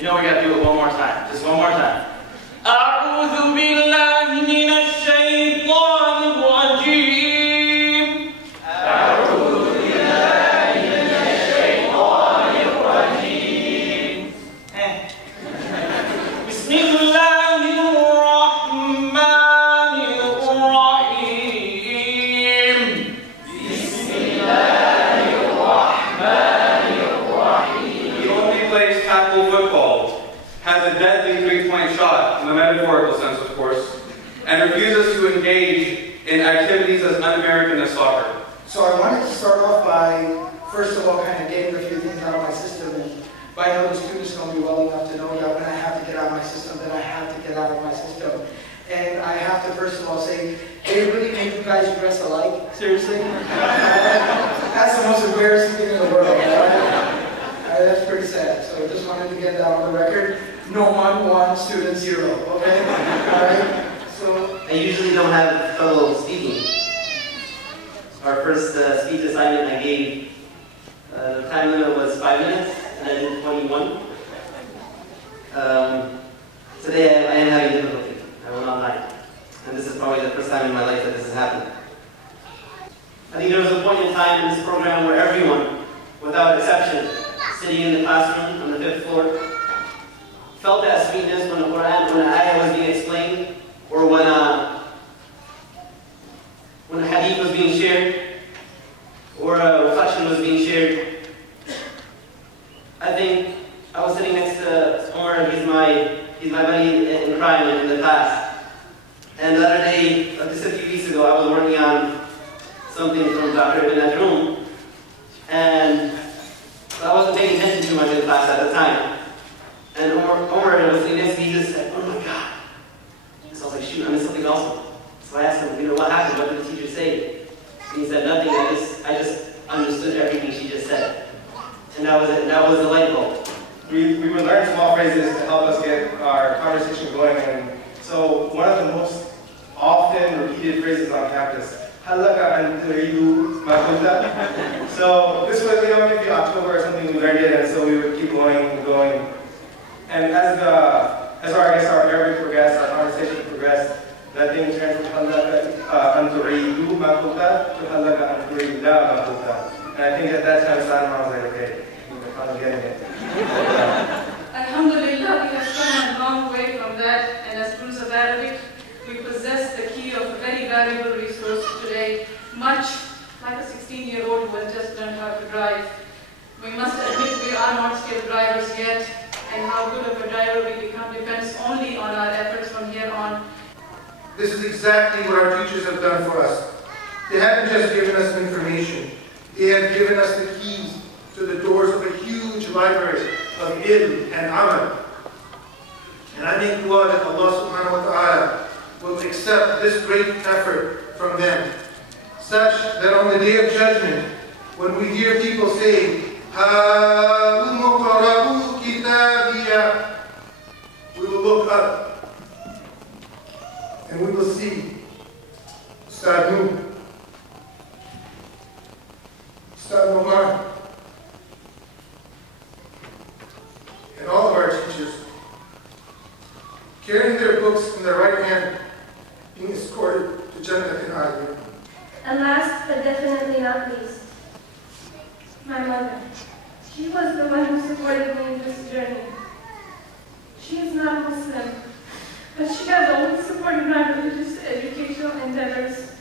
You know we gotta do it one more time. Just one more time. أعوذ بالله من الشيطان الرجيم. أعوذ بالله من الشيطان الرجيم. بسم الله الرحمن الرحيم. بسم الله الرحمن الرحيم. The one who plays tackle football has a deadly three-point shot, in the metaphorical sense, of course, and refuses to engage in activities as un-American as soccer. So I wanted to start off by, first of all, kind of getting a few things out of my system, and by now the students know me well enough to know that when I have to get out of my system, then I have to get out of my system. And I have to, first of all, say, they really make you guys dress alike? Seriously? That's the most embarrassing thing in the world, right? That's pretty sad. So I just wanted to get that on the record. Nouman 1, student 0, okay? Alright? So I usually don't have trouble speaking. Our first speech assignment I gave, the time limit was 5 minutes, and I did 21. Today I am having difficulty, I will not lie. And this is probably the first time in my life that this has happened. I think there was a point in time in this program where everyone, without exception, sitting in the classroom on the 5th floor, felt that sweetness when the Quran, when an ayah was being explained, or when a hadith was being shared, or a reflection was being shared. I think I was sitting next to OMER, he's my buddy in crime in the class. And the other day, just a few weeks ago, I was working on something from Dr. Bayyinah, and I wasn't paying attention too much in class at the time. And OMER was sitting next to me, he just said, "Oh my God." So I was like, shoot, I missed something awesome. So I asked him, what happened? What did the teacher say? And he said, nothing, I just understood everything she just said. And that was it, that was the light bulb. We would learn small phrases to help us get our conversation going. And so one of the most often repeated phrases on campus, "Halaka an turidu ma kunta." So this was, maybe October or something, we learned it, and so we would keep going and going. And as our Arabic progressed, our conversation progressed, that thing turned from "Halaka an turidu ma kunta" to "Halaka an turida ma kunta." And I think at that time, Salam, I was like, okay, I'm getting it. Alhamdulillah, we have come a long way from that, and as students of Arabic, we possess the key of a very valuable resource today, much like a 16-year-old who has just learned how to drive. We must admit we are not skilled drivers yet, and how good of a driver we become depends only on our efforts from here on. This is exactly what our teachers have done for us. They haven't just given us information, they have given us the keys to the doors of a huge library of ilm and amal. And I make dua that Allah subhanahu wa ta'ala will accept this great effort from them, such that on the day of judgment, when we hear people say, "Ha-umu qara'u kitabiyya," we will look up and we will see SHADMAN, OMAR, and all of our teachers carrying their books in their right hand, being escorted to JANGDA. And last but definitely not least, my mother. She was the one who supported me in this journey. She is not Muslim, but she has always supported my religious educational endeavors.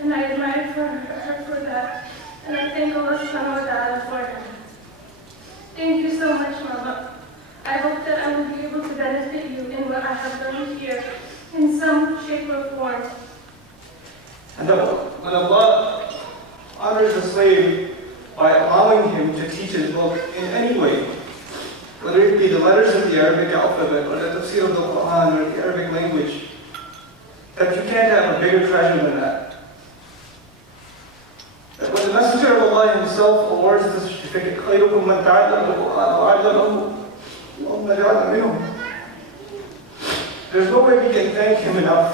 And I admire her for that. And I thank Allah subhanahu wa ta'ala for her. Thank you so much, Mama. I hope that I will be able to benefit you in what I have learned here in some shape or form. And when Allah honors a slave by allowing him to teach his book in any way, whether it be the letters of the Arabic alphabet or the tafsir of the Quran or the Arabic language, that you can't have a bigger treasure than that. That when the Messenger of Allah himself awards the certificate, خَيْرُكُمْ مَنْ تَعَلَّمَ الْقُرْآنَ وَعَلَّمَهُ اللَّهُمَّ اجْعَلْنَا مِنْهُمْ. There's no way we can thank him enough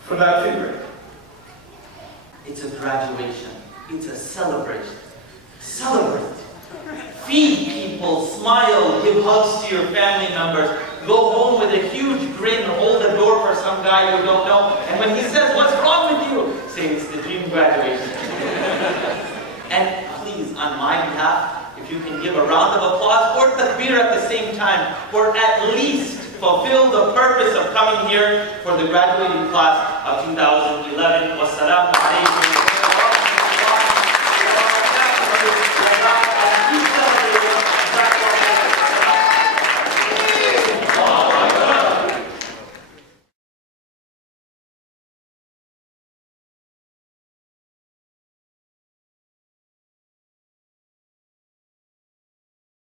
for that figure. It's a graduation. It's a celebration. Celebrate. Feed people, smile, give hugs to your family members. Go home with a huge grin, hold the door for some guy you don't know, and when he says, "What's wrong with you?" say, "It's the dream graduation." And please, on my behalf, if you can give a round of applause or takbir at the same time, or at least fulfill the purpose of coming here for the graduating class of 2000.